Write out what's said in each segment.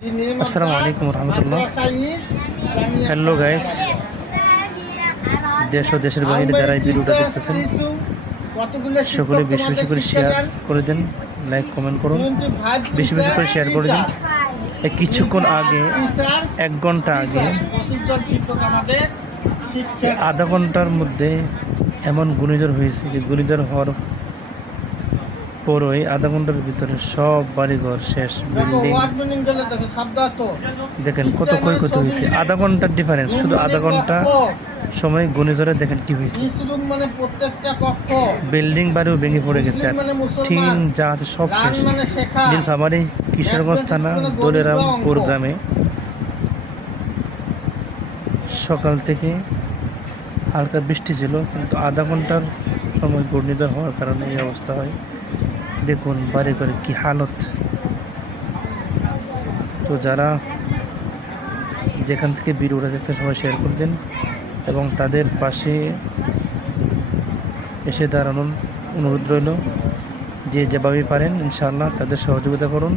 আসসালামু আলাইকুম রহমতুল্লাহ। Hello guys দেশ ও দেশের বাইরে যারা এই ভিডিওটা দেখতেছেন, সকলে বেশি বেশি করে শেয়ার করে দেন লাইক কমেন্ট করুন। বেশি বেশি করে শেয়ার করে দিন। কিছুক্ষণ আগে, এক ঘণ্টা আগে আধা ঘণ্টার মধ্যে এমন ঘূর্ণিঝড় হয়েছে যে ঘূর্ণিঝড় হওয়ার পরই আধা ঘণ্টার ভিতরে সব বাড়িঘর শেষ, বিল্ডিং। দেখেন কত ক্ষয়ক্ষতি হয়েছে। আধা ঘণ্টার ডিফারেন্স শুধু আধা ঘণ্টা সময় ঘূর্ণিঝড়ে দেখেন কি হয়েছে। বিল্ডিং বাড়িও ভেঙে পড়ে গেছে। আর টিন যা আছে সব শেষ। নীলফামারী, কিশোরগঞ্জ থানা, দোলেরামপুর গ্রামে। সকাল থেকে হালকা বৃষ্টি ছিল, কিন্তু আধা ঘণ্টার সময় ঘূর্ণিঝড় হওয়ার কারণে এই অবস্থা হয়। দেখুন বাড়ি করে কি হালত। তো যারা যেখান থেকে ভিডিওটা দেখতে সবাই শেয়ার করে দেন এবং তাদের পাশে এসে দাঁড়ানোর অনুরোধ রইল। যে যেভাবে পারেন ইনশাআল্লাহ তাদের সহযোগিতা করুন।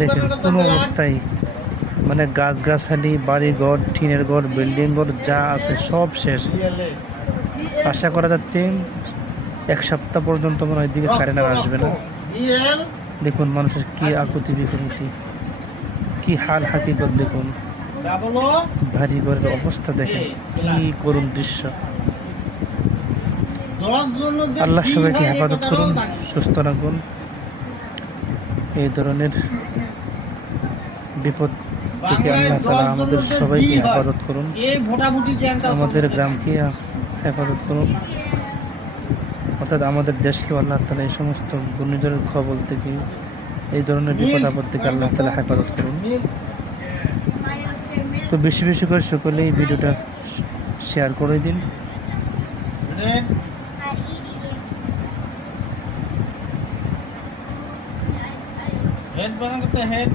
দেখেন কোনো অবস্থায় মানে গাছগাছালি বাড়ি ঘর টিনের ঘর বিল্ডিং ঘর যা আছে সব শেষ। আশা করা যাচ্ছে এক সপ্তাহ পর্যন্ত মনে হয় দিকে কারেন্ট আর আসবে না। দেখুন মানুষের কি আকুতি বিকুতি কি হাল হাকিকত দেখুন। ভারী ঘরের অবস্থা দেখেন কি করুন দৃশ্য। দশ আল্লাহ সবাইকে হেফাজত করুন সুস্থ রাখুন। এই ধরনের বিপদ থেকে আল্লাহ তালা আমাদের সবাইকে হেফাজত করুন। আমাদের গ্রামকে হেফাজত করুন। অর্থাৎ আমাদের দেশকে আল্লাহ তালা এই সমস্ত ঘূর্ণিঝড়ের খবর থেকে এই ধরনের বিপদ আপদ থেকে আল্লাহ তালা হেফাজত করুন। তো বেশি বেশি করে সকলে এই ভিডিওটা শেয়ার করে দিন। হেড বানানো তো হেড